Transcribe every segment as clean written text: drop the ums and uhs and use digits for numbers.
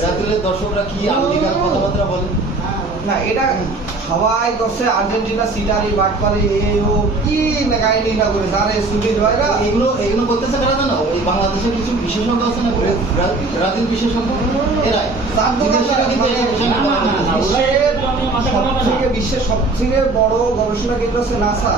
ব্রাজিলের দর্শকরা কি আমেরিকার কথাবার্তা বলে না, এটা সবাই করছে আর্জেন্টিনা সিটারি বাটপারি ও কি কাহিনী না করে আরে সুজিত ভাইরা এগুলো করতেছে কারা জানো? এই বাংলাদেশের কিছু বিশেষজ্ঞ আছে না, ব্রাজিল বিশেষজ্ঞ, এরাই বিশ্বের সবথেকে বড় গবেষণা কেন্দ্র হচ্ছে নাসা।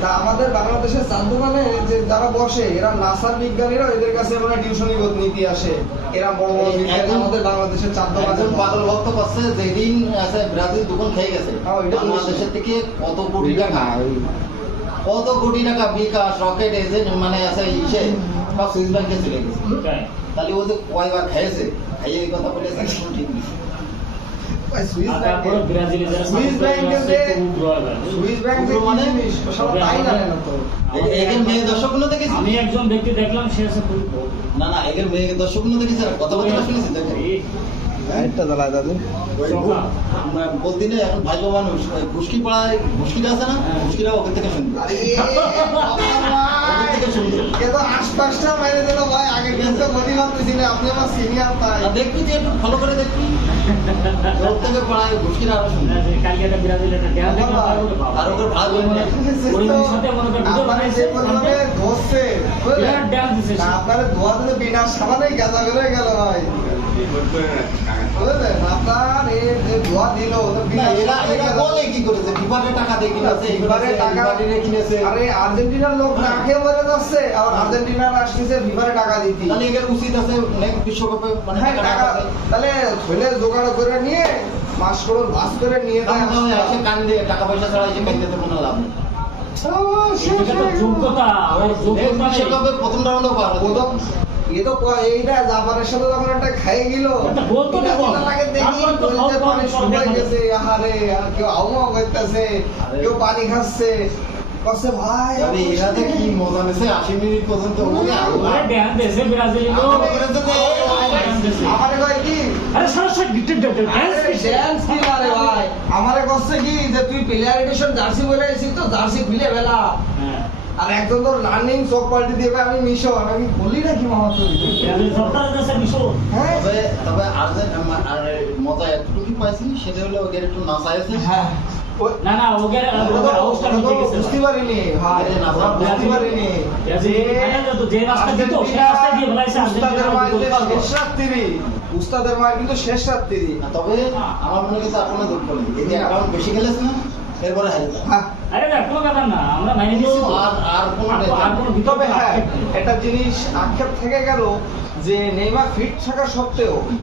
তা আমাদের বাংলাদেশের চাঁদোমানে যে যারা বসে এরা নাসার বিজ্ঞানীরা এদের কাছে মানে টিউশনি নীতি আসে। এরা বড় বড় বিজ্ঞানী আমাদের বাংলাদেশের চাঁদোমানে পাগল ভক্ত করছে যেদিন আছে ব্রাজিল দোকান খেয়ে গেছে বাংলাদেশের থেকে কত কোটি টাকা বিকাশ রকেট এজেন্ট মানে আছে ইসে সব সুইস ব্যাংকে চলে গেছে। তাহলে ও যে কয়বার খেয়েছে খাইয়ে এই কথা বলেছে ঠিক সুইস ব্যাংকে মানে তাই জানে না তো। এদের মেয়ে দর্শকগুলো দেখেছি আমি একজন ব্যক্তি দেখলাম সে আছে খুব না এদের মেয়ে দর্শকগুলো দেখেছি কথাবার্তা শুনেছি দেখেন একটা জ্বালা দাদু বলতে নেই এখন ভাগ্য মানুষ ঘুষকি পাড়ায় ঘুষকিটা আছে না ঘুষকিরা ওখান থেকে শুনবে আশপাশটা মাইনে দিল ভাই আগে কিন্তু গতি মানতেছি না আপনি আমার সিনিয়র তাই দেখবি যে একটু ফলো করে দেখবি ওর থেকে পাড়ায় ঘুষকিরা আরো শুনবে কালকে একটা ব্রাজিল একটা ড্যান্স দেখলাম আর ওকে ভালো ওই সাথে মনে করে ভিডিও বানাইছে পরিমাণে ধরছে বিরাট ড্যান্স দিছে আপনারা ধোয়া দিলে বিনা সাবানেই গাঁজা বেরোয় গেল ভাই বুঝলেন আপনার এই ধোয়া দিল এরা বলে কি করেছে ফিফারে টাকা দিয়ে কিনেছে ফিফারে টাকা দিয়ে কিনেছে আরে আর্জেন্টিনার লোক না খেয়ে মরে যাচ্ছে আবার আর্জেন্টিনার আসছে ফিফারে টাকা দিতে তাহলে এর উচিত আছে অনেক বিশ্বকাপে মানে টাকা তাহলে ছেলে জোগাড় করে নিয়ে মাস করে বাস করে নিয়ে এসে কান দিয়ে টাকা পয়সা ছাড়া এসে কান দিতে কোনো লাভ নেই যোগ্যতা বিশ্বকাপে প্রথম রাউন্ডও পার প্রথম এ তো এইটা জাপানের সাথে যখন একটা খাইয়ে গেল গেছে আহারে আর কেউ আউমা করতেছে কেউ পানি খাচ্ছে কষ্ট ভাই এরাতে কি মজা নিছে 80 মিনিট পর্যন্ত আমারে কয় কি আমারে কষ্ট কি যে তুই প্লেয়ার এডিশন জার্সি পরে আছিস তো জার্সি খুলে বেলা আর একজন তো রানিং চোখ পাল্টি দিয়ে আমি মিশো আমি বলি নাকি মামা তবে আর মজা এতটুকু পাইছি সেটা হলো ওদের একটু নাচা আছে না ওগের বুঝতে পারিনি ভাই বুঝতে পারিনি যে রাস্তা দিত সেই রাস্তা দিয়ে বলাইছে উস্তাদের মায়ের কিন্তু শেষ রাত্রি তবে আমার মনে হচ্ছে আপনার দুঃখ নেই এই যে অ্যাকাউন্ট বেশি খেলেছে না এরপরে আরে না কোনো ব্যাপার না আমরা মাইনে নিচ্ছি আর কোনো তবে হ্যাঁ একটা জিনিস আক্ষেপ থেকে গেল যে নেইমার ফিট থাকা সত্ত্বেও